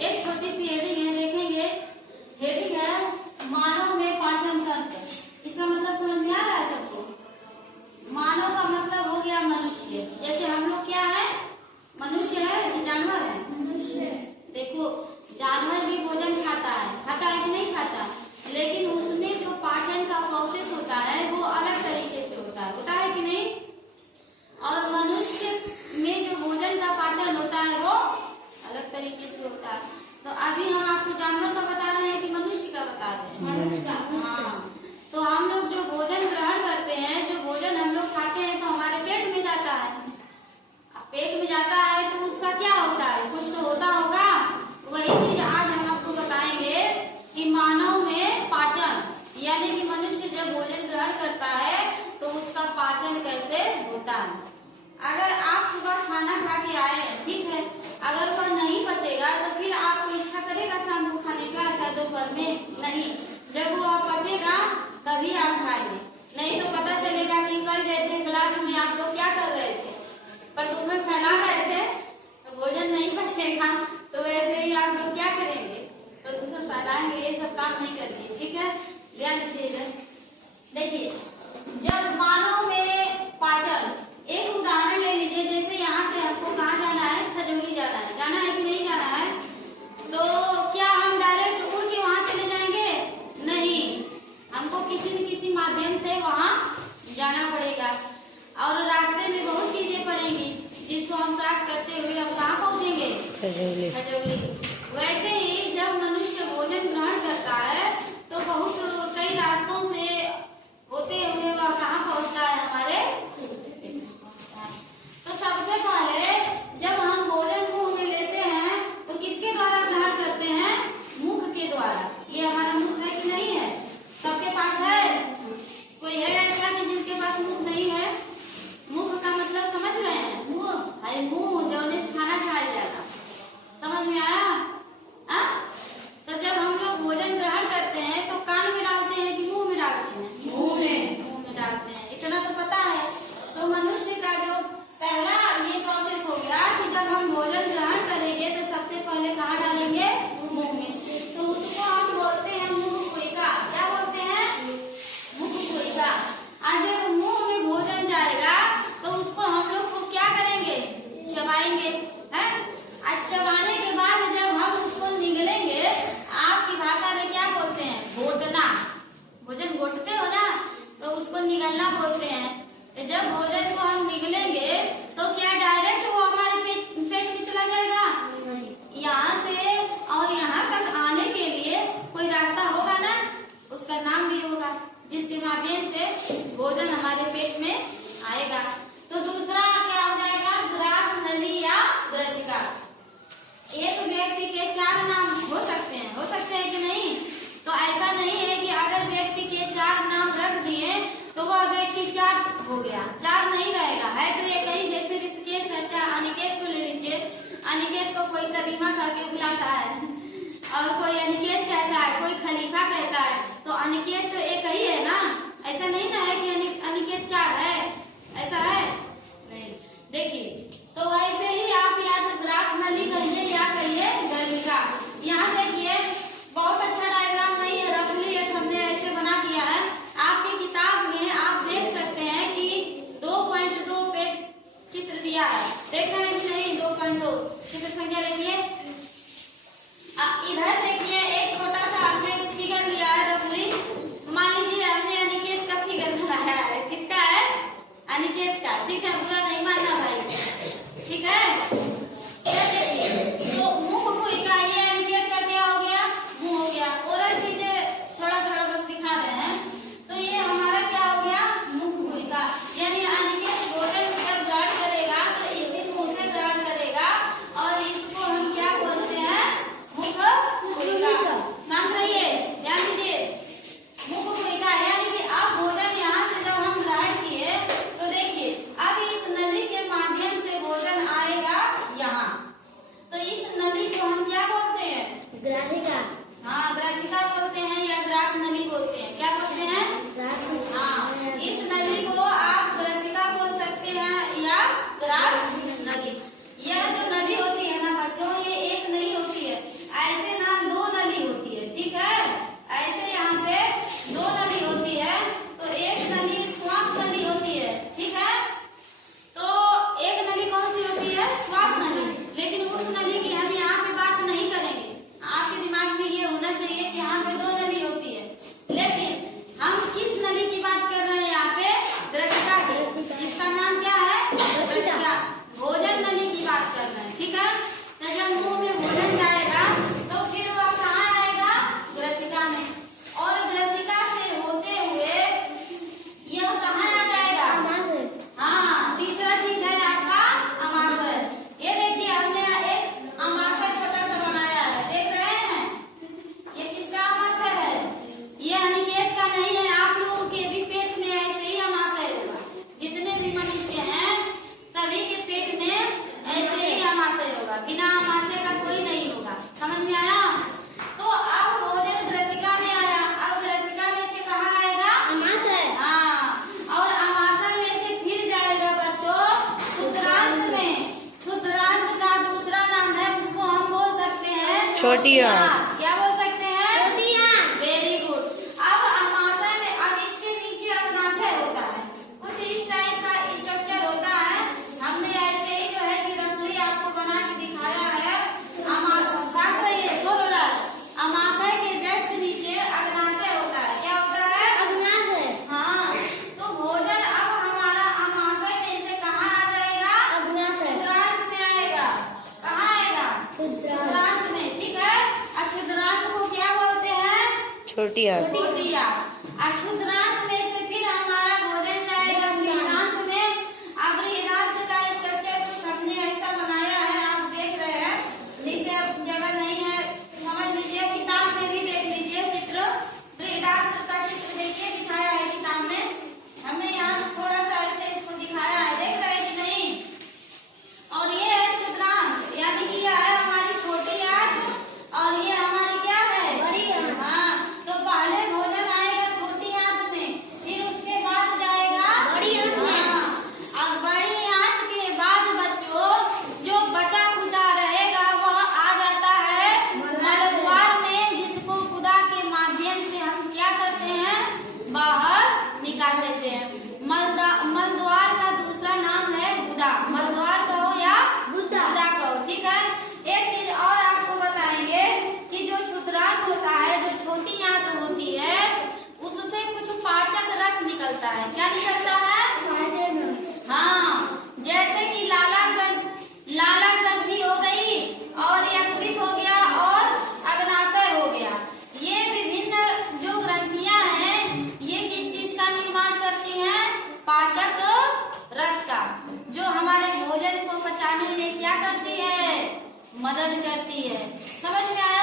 एक छोटी सी हेडिंग है, देखेंगे। हेडिंग है मानव में पाचन तंत्र। इसका मतलब समझ में आ रहा है सबको? मानव का मतलब हो गया मनुष्य। जैसे हम लोग क्या है, मनुष्य है कि जानवर है? मनुष्य। देखो जानवर भी भोजन खाता है कि नहीं खाता, लेकिन उसमें जो पाचन का प्रोसेस होता है वो अलग तरीके से होता है कि नहीं? और मनुष्य में जो भोजन का पाचन होता है वो अलग तरीके से होता है। तो अभी हम आपको जानवर का बता रहे हैं कि मनुष्य का बता रहे हैं? हाँ। तो हम लोग जो भोजन ग्रहण करते हैं, जो भोजन हम लोग खाते हैं, तो हमारे पेट में जाता है। पेट में जाता है तो उसका क्या होता है? कुछ तो होता होगा। वही चीज आज हम आपको बताएंगे कि मानव में पाचन, यानी कि मनुष्य जब भोजन ग्रहण करता है तो उसका पाचन कैसे होता है। अगर आप सुबह खाना खा के आए हैं, ठीक है, अगर वह नहीं पचेगा तो फिर आपको इच्छा करेगा शाम को खाने का, चाहे दोपहर में? नहीं। जब वो पचेगा तभी आप खाएंगे, नहीं तो पता चलेगा कि कल जैसे क्लास में आप लोग क्या कर रहे थे, प्रदूषण फैला रहे थे, तो भोजन नहीं पचेगा तो वैसे ही आप लोग क्या करेंगे? प्रदूषण फैलाएंगे। ये सब काम नहीं करेंगे, ठीक है? ध्यान दीजिएगा। देखिए, जब मानव में पाचन, एक उदाहरण ले लीजिए। जैसे यहाँ से हमको कहाँ जाना है? खजौली जाना है कि नहीं जाना है? तो क्या हम डायरेक्ट उड़ के वहाँ चले जाएंगे? नहीं, हमको किसी न किसी माध्यम से वहाँ जाना पड़ेगा और रास्ते में बहुत चीजें पड़ेंगी जिसको हम क्रॉस करते हुए हम कहाँ पहुँचेंगे? खजौली। वैसे ही जब मनुष्य भोजन ग्रहण करता है तो बहुत कई रास्तों से होते हुए वह कहाँ पहुँचता है? हमारे पेट में पहुँचता है। तो सबसे पहले जब हम भोजन मुंह में लेते हैं तो किसके द्वारा ग्रहण करते हैं? मुख के द्वारा। ये हमारा मुख है कि नहीं है? सबके पास है? कोई है ऐसा कि जिसके पास मुख नहीं है? मुख का मतलब समझ रहे हैं? मुंह जौने से खाना खाया जाता। समझ में आया? तो जब हम लोग भोजन ग्रहण करते हैं तो कान में डालते हैं कि मुंह में डालते हैं? मुंह में डालते हैं, इतना तो पता है। तो मनुष्य का जो पहला ये प्रोसेस हो गया कि जब हम भोजन ग्रहण करेंगे तो सबसे पहले कहाँ डालेंगे? मुंह में। तो उसको हम बोलते हैं मुंह कुइका। क्या बोलते हैं? मुंह कुइका। और जब मुंह में भोजन जाएगा तो उसको हम लोग को क्या करेंगे? चबाएंगे, है? आज चबाने के बाद जब हम उसको निगलेंगे, आपकी भाषा में क्या बोलते हैं? घोटना। भोजन घोटते हो ना, तो उसको निगलना बोलते हैं। जब भोजन को हम निगलेंगे तो क्या डायरेक्ट वो हमारे पेट में चला जाएगा? यहाँ से और यहाँ तक आने के लिए कोई रास्ता होगा ना, उसका नाम भी होगा, जिसके माध्यम से भोजन हमारे पेट में आएगा। तो दूसरा क्या हो जाएगा? ग्रास नली या ग्रसिका। एक व्यक्ति के 4 नाम हो सकते हैं कि नहीं? तो ऐसा नहीं है कि अगर व्यक्ति के 4 नाम रख दिए तो वह व्यक्ति 4 हो गया, 4 नहीं रहेगा, है तो एक ही। जैसे ऋषिकेश, अच्छा अनिकेत को ले लीजिए। अनिकेत को कोई करीमा करके बुलाता है और कोई अनिकेत कहता है, कोई खलीफा कहता है, तो अनिकेत तो एक ही है ना। ऐसा नहीं ना है कि अनिकेत 4 है, ऐसा है नहीं। देखिए, तो ऐसे ही आप या तो ग्रास नली कहिए या कहिए ग्रसिका। यहाँ देखिए, बहुत अच्छा डायग्राम नहीं है, रफली एक हमने ऐसे बना दिया है। आपकी किताब में आप देख सकते हैं कि 2.2 पेज चित्र दिया है, देख रहे हैं कि नहीं? 2.2 चित्र संख्या देखिए। इधर देखिए, एक छोटा सा हमने फिगर लिया है रफली। मान लीजिए हमने अनिकेत का फिगर बनाया है। किसका है? अनिकेत का, ठीक है? बुरा नहीं मानना भाई, ठीक है? तो मुंह कुइका, ये अनिकेत का क्या हो गया? मुंह हो गया। और चीजें थोड़ा थोड़ा बस दिखा रहे हैं। तो ये हमारा क्या हो गया? मुंह कुइका। यानी अनिकेत भोजन जब ग्रहण करेगा तो इसी मुंह से ग्रहण करेगा और इसको हम क्या बोलते हैं? मुख कुइका। समझ रहिए, ध्यान दीजिए। मुख कुइका यानी कि अब भोजन यहाँ से जब हम ग्रहण किए तो देखिए, अब इस नली के माध्यम से भोजन आएगा यहाँ। तो इस नली को हम क्या बोलते हैं? ग्रासिका। हाँ, ग्रासिका बोलते हैं या ग्रास नली बोलते हैं। क्या बोलते हैं? हाँ, इस नली को आप ग्रासिका बोल सकते हैं या ग्रास नली। यह जो नली होती है ना बच्चों, ये एक नहीं होती है, छोटी आंत। क्या बोल सकते हैं? छोटी आंत। Very good. अब अमाशय में अब इसके नीचे अग्नाशय होता है, कुछ इस टाइप का स्ट्रक्चर होता है। हमने ऐसे ही जो है कि रंगोली आपको बना के दिखाया है। साथ रहिए, अमाशय के जस्ट नीचे अग्नाशय होता है। क्या होता है? अग्नाशय। हाँ, तो भोजन अब हमारा अमाशय में से कहाँ आ जाएगा? अग्नाशय। क्षुद्रांत में आएगा। कहाँ आएगा? क्षुद्रांत में। ठीक है। क्षुद्रांत को क्या बोलते हैं? छोटी आंत। छोटी आंत। क्षुद्रांत में से फिर हमारा भोजन जाएगा बृहदांत में। अब बृहदांत का स्ट्रक्चर कुछ हमने ऐसा बनाया है, आप देख रहे हैं। नीचे जगह नहीं है, समझ लीजिए, किताब में भी देख लीजिए चित्र। बृहदांत का चित्र देखिए, दिखाया है किताब में। हमने यहाँ थोड़ा सा ऐसे इसको दिखाया है, देख रहे हैं कि नहीं? और ये है क्षुद्रांत, यानी कि यह है हमारी छोटी आंत और ये हमारी क्या है? बड़ी आंत। हाँ, तो पहले भोजन आएगा छोटी आंत में, फिर उसके बाद जाएगा बड़ी आंत में। हाँ, अब बड़ी आंत के बाद बच्चों जो बचा कुचा रहेगा वह आ जाता है मलद्वार में, जिसको गुदा के माध्यम से हम क्या करते हैं? बाहर निकाल देते हैं। मलद्वार का दूसरा नाम है गुदा। मलद्वार कहो या गुदा। गुदा कहो, ठीक है। एक चीज और आपको बताएंगे कि जो क्षुद्रांत होता है, जो छोटी आंत होती है, उससे कुछ पाचक रस निकलता है। क्या निकलता है? हाँ, जैसे कि लाला ग्रंथि हो गई और यकृत हो गया और अग्नाशय हो गया। ये विभिन्न जो ग्रंथियां हैं, ये किस चीज का निर्माण करती हैं? पाचक रस का, जो हमारे भोजन को पचाने में क्या करती है? मदद करती है। समझ में आया?